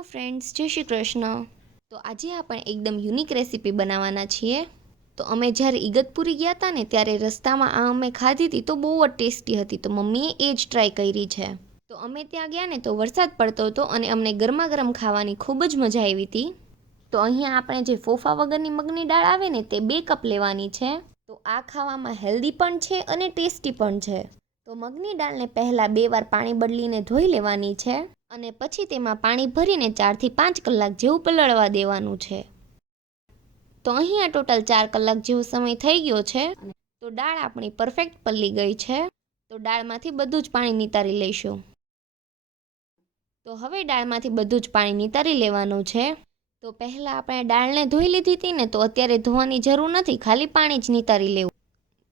Hello friends, જય શ્રી કૃષ્ણ. તો આજે આપણે એકદમ યુનિક રેસીપી બનાવવાના છીએ. તો અમે જ્યારે ઇગતપુરી ગયા હતા ને ત્યારે રસ્તામાં આ અમે ખાધી હતી તો બહુ જ ટેસ્ટી હતી. તો મમ્મીએ એ જ ટ્રાય કરી છે. તો અમે ત્યાં ગયા ને તો વરસાદ પડતો હતો અને અમને ગરમા ગરમ ખાવાની ખૂબ જ મજા આવી હતી. તો અહીંયા આપણે જે ફોફા વગરની મગની દાળ આવે ને તે 2 કપ લેવાની છે. તો આ ખાવામાં હેલ્ધી પણ છે અને ટેસ્ટી પણ છે. તો મગની દાળને પહેલાં 2 વાર પાણી બદલીને ધોઈ લેવાની છે અને પછી તેમાં પાણી ભરીને 4 થી 5 કલાક જેવું પલળવા દેવાનું છે. તો અહીંયા ટોટલ 4 કલાક જેવો સમય થઈ ગયો છે. તો દાળ આપણી પરફેક્ટ પલળી ગઈ છે. તો દાળમાંથી બધું જ પાણી નિતારી લઈશું. તો હવે દાળમાંથી બધું જ પાણી નિતારી લેવાનું છે. તો પહેલાં આપણે દાળને ધોઈ લીધી હતી ને, તો અત્યારે ધોવાની જરૂર નથી, ખાલી પાણી જ નિતારી લેવું.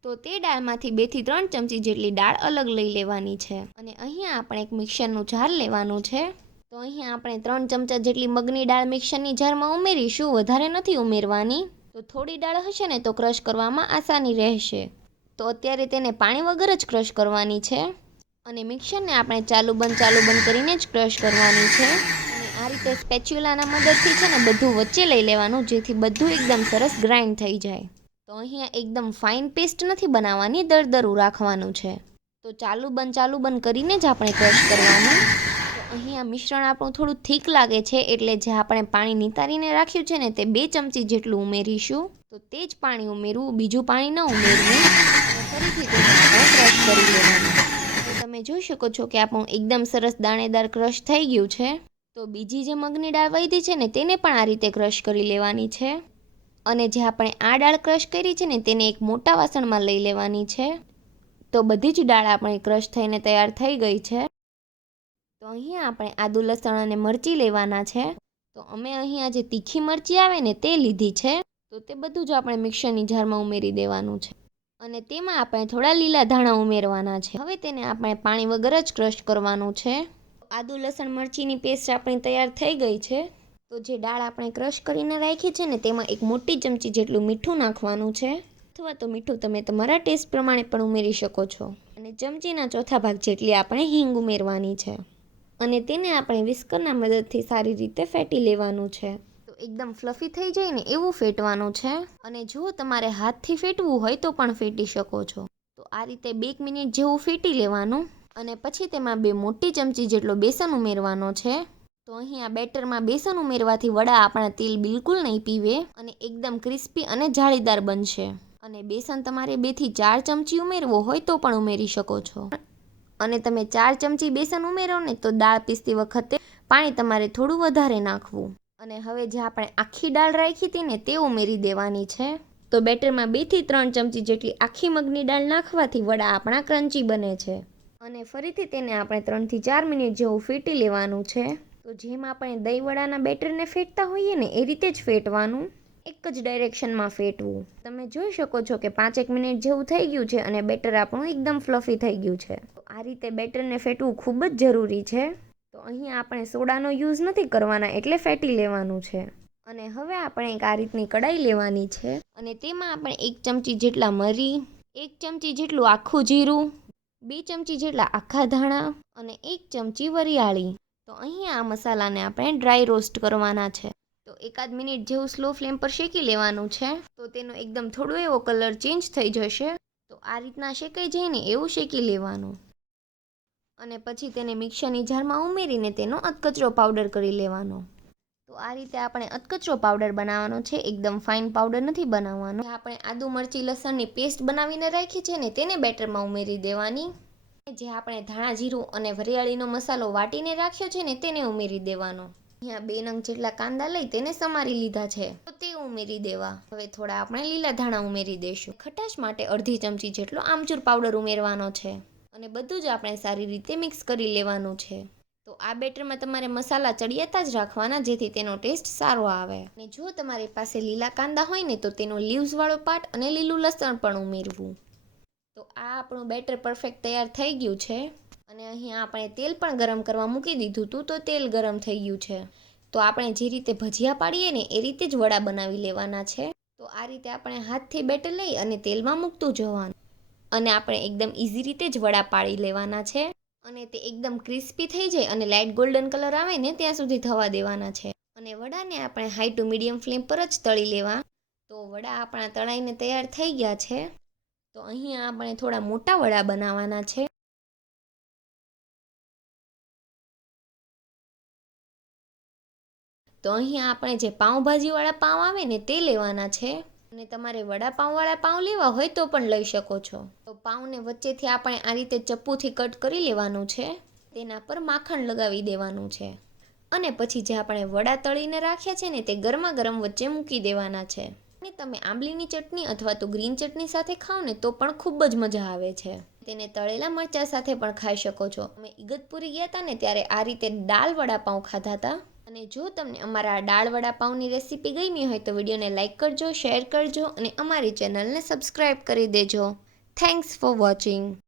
તો તે દાળમાંથી 2 થી 3 ચમચી જેટલી દાળ અલગ લઈ લેવાની છે. અને અહીંયા આપણે એક મિક્સરનું જાર લેવાનું છે. તો અહીંયા આપણે 3 ચમચા જેટલી મગની દાળ મિક્સરની જારમાં ઉમેરીશું, વધારે નથી ઉમેરવાની. તો થોડી દાળ હશે ને તો ક્રશ કરવામાં આસાની રહેશે. તો અત્યારે તેને પાણી વગર જ ક્રશ કરવાની છે. અને મિક્સરને આપણે ચાલુ બંધ કરીને જ ક્રશ કરવાની છે. અને આ રીતે સ્પેચ્યુલાના મદદથી છે ને બધું વચ્ચે લઈ લેવાનું, જેથી બધું એકદમ સરસ ગ્રાઇન્ડ થઈ જાય. તો અહીંયા એકદમ ફાઇન પેસ્ટ નથી બનાવવાની, દરદરું રાખવાનું છે. તો ચાલુ બંધ કરીને જ આપણે ક્રશ કરવાનું. તો અહીંયા મિશ્રણ આપણું થોડું થીક લાગે છે, એટલે જે આપણે પાણી નિતારીને રાખ્યું છે ને તે 2 ચમચી જેટલું ઉમેરીશું. તો તે જ પાણી ઉમેરવું, બીજું પાણી ન ઉમેરવું. ફરીથી તેને આપણે ક્રશ કરી લેવાનું. તો તમે જોઈ શકો છો કે આપણું એકદમ સરસ દાણેદાર ક્રશ થઈ ગયું છે. તો બીજી જે મગની દાળ વધી છે ને તેને પણ આ રીતે ક્રશ કરી લેવાની છે. અને જે આપણે આ દાળ ક્રશ કરી છે ને તેને એક મોટા વાસણમાં લઈ લેવાની છે. તો બધી જ દાળ આપણી ક્રશ થઈને તૈયાર થઈ ગઈ છે. તો અહીંયા આપણે આદુ, લસણ અને મરચી લેવાના છે. તો અમે અહીંયા જે તીખી મરચી આવે ને તે લીધી છે. તો તે બધું જ આપણે મિક્સરની જારમાં ઉમેરી દેવાનું છે. અને તેમાં આપણે થોડા લીલા ધાણા ઉમેરવાના છે. હવે તેને આપણે પાણી વગર જ ક્રશ કરવાનું છે. આદુ, લસણ, મરચીની પેસ્ટ આપણી તૈયાર થઈ ગઈ છે. તો જે દાળ આપણે ક્રશ કરીને રાખી છે ને તેમાં એક મોટી ચમચી જેટલું મીઠું નાખવાનું છે. અથવા તો મીઠું તમે તમારા ટેસ્ટ પ્રમાણે પણ ઉમેરી શકો છો. અને ચમચીના ચોથા ભાગ જેટલી આપણે હિંગ ઉમેરવાની છે. અને તેને આપણે વિસ્કરના મદદથી સારી રીતે ફેટી લેવાનું છે. તો એકદમ ફ્લફી થઈ જાય ને એવું ફેટવાનું છે. અને જો તમારે હાથથી ફેટવું હોય તો પણ ફેટી શકો છો. તો આ રીતે 2 મિનિટ જેવું ફેટી લેવાનું. અને પછી તેમાં 2 મોટી ચમચી જેટલો બેસન ઉમેરવાનો છે. તો અહીં આ બેટરમાં બેસન ઉમેરવાથી વડા આપણા તેલ બિલકુલ નહીં પીવે અને એકદમ ક્રિસ્પી અને જાળીદાર બનશે. અને બેસન તમારે 2 થી 4 ચમચી ઉમેરવો હોય તો પણ ઉમેરી શકો છો. અને તમે 4 ચમચી બેસન ઉમેરો ને તો દાળ પીસતી વખતે પાણી તમારે થોડું વધારે નાખવું. અને હવે જે આપણે આખી દાળ રાખી હતી ને તે ઉમેરી દેવાની છે. તો બેટરમાં 2 થી 3 ચમચી જેટલી આખી મગની દાળ નાખવાથી વડા આપણા ક્રન્ચી બને છે. અને ફરીથી તેને આપણે 3 થી 4 મિનિટ જેવું ફેટી લેવાનું છે. તો જેમ આપણે દહીં વડાના બેટરને ફેટતા હોઈએ ને એ રીતે જ ફેટવાનું, એક જ ડાયરેક્શનમાં ફેટવું. તમે જોઈ શકો છો કે 5-1 મિનિટ જેવું થઈ ગયું છે અને બેટર આપણું એકદમ ફ્લફી થઈ ગયું છે. તો આ રીતે બેટરને ફેટવું ખૂબ જ જરૂરી છે. તો અહીં આપણે સોડાનો યુઝ નથી કરવાના, એટલે ફેટી લેવાનું છે. અને હવે આપણે એક આ રીતની કડાઈ લેવાની છે. અને તેમાં આપણે 1 ચમચી જેટલા મરી, 1 ચમચી જેટલું આખું જીરું, 2 ચમચી જેટલા આખા ધાણા અને 1 ચમચી વરિયાળી. તો અહીંયા આ મસાલાને આપણે ડ્રાય રોસ્ટ કરવાના છે. તો 1 મિનિટ જેવું સ્લો ફ્લેમ પર શેકી લેવાનું છે. તો તેનો એકદમ થોડો એવો કલર ચેન્જ થઈ જશે. તો આ રીતના શેકાઈ જાય ને એવું શેકી લેવાનું. અને પછી તેને મિક્સરની જારમાં ઉમેરીને તેનો અધકચરો પાવડર કરી લેવાનો. તો આ રીતે આપણે અધકચરો પાવડર બનાવવાનો છે, એકદમ ફાઇન પાવડર નથી બનાવવાનો. આપણે આદુ, મરચી, લસણની પેસ્ટ બનાવીને રાખી છે ને તેને બેટરમાં ઉમેરી દેવાની. જે આપણે ધાણા, જીરું અને વરિયાળીનો મસાલો વાટીને રાખ્યો છે ને તેને ઉમેરી દેવાનો. અહીંયા 2 નંગ જેટલા કાંદા લઈ તેને સમારી લીધા છે તો તે ઉમેરી દેવા. હવે થોડા આપણે લીલા ધાણા ઉમેરી દઈશું. ખટાશ માટે અડધી ચમચી જેટલો આમચૂર પાવડર ઉમેરવાનો છે. અને બધું જ આપણે સારી રીતે મિક્સ કરી લેવાનું છે. તો આ બેટરમાં તમારે મસાલા ચડિયાતા જ રાખવાના, જેથી તેનો ટેસ્ટ સારો આવે. અને જો તમારી પાસે લીલા કાંદા હોય ને તો તેનો લીવ્સવાળો પાર્ટ અને લીલું લસણ પણ ઉમેરવું. તો આ આપણું બેટર પરફેક્ટ તૈયાર થઈ ગયું છે. અને અહીંયા આપણે તેલ પણ ગરમ કરવા મૂકી દીધું હતું, તો તેલ ગરમ થઈ ગયું છે. તો આપણે જે રીતે ભજીયા પાડીએ ને એ રીતે જ વડા બનાવી લેવાના છે. તો આ રીતે આપણે હાથથી બેટર લઈ અને તેલમાં મૂકતું જવાનું. અને આપણે એકદમ ઇઝી રીતે જ વડા પાડી લેવાના છે. અને તે એકદમ ક્રિસ્પી થઈ જાય અને લાઇટ ગોલ્ડન કલર આવે ને ત્યાં સુધી થવા દેવાના છે. અને વડાને આપણે હાઈ ટુ મીડિયમ ફ્લેમ પર જ તળી લેવા. તો વડા આપણા તળાઈને તૈયાર થઈ ગયા છે. તો અહીંયા આપણે થોડા મોટા વડા બનાવવાના છે. તો અહીંયા આપણે જે પાઉંભાજીવાળા પાઉં આવે ને તે લેવાના છે. અને તમારે વડાપાઉંવાળા પાઉં લેવા હોય તો પણ લઈ શકો છો. તો પાઉંને વચ્ચેથી આપણે આ રીતે ચપ્પુથી કટ કરી લેવાનું છે. તેના પર માખણ લગાવી દેવાનું છે. અને પછી જે આપણે વડા તળીને રાખ્યા છે ને તે ગરમા ગરમ વચ્ચે મૂકી દેવાના છે. અને તમે આંબલીની ચટણી અથવા તો ગ્રીન ચટણી સાથે ખાઓ ને તો પણ ખૂબ જ મજા આવે છે. તેને તળેલા મરચાં સાથે પણ ખાઈ શકો છો. અમે ઇગતપુરી ગયા હતા ને ત્યારે આ રીતે દાળ વડાપાઉં ખાધા હતા. અને જો તમને અમારા આ દાળ વડાપાઉંની રેસીપી ગમી હોય તો વિડીયોને લાઇક કરજો, શેર કરજો અને અમારી ચેનલને સબસ્ક્રાઈબ કરી દેજો. Thanks for watching.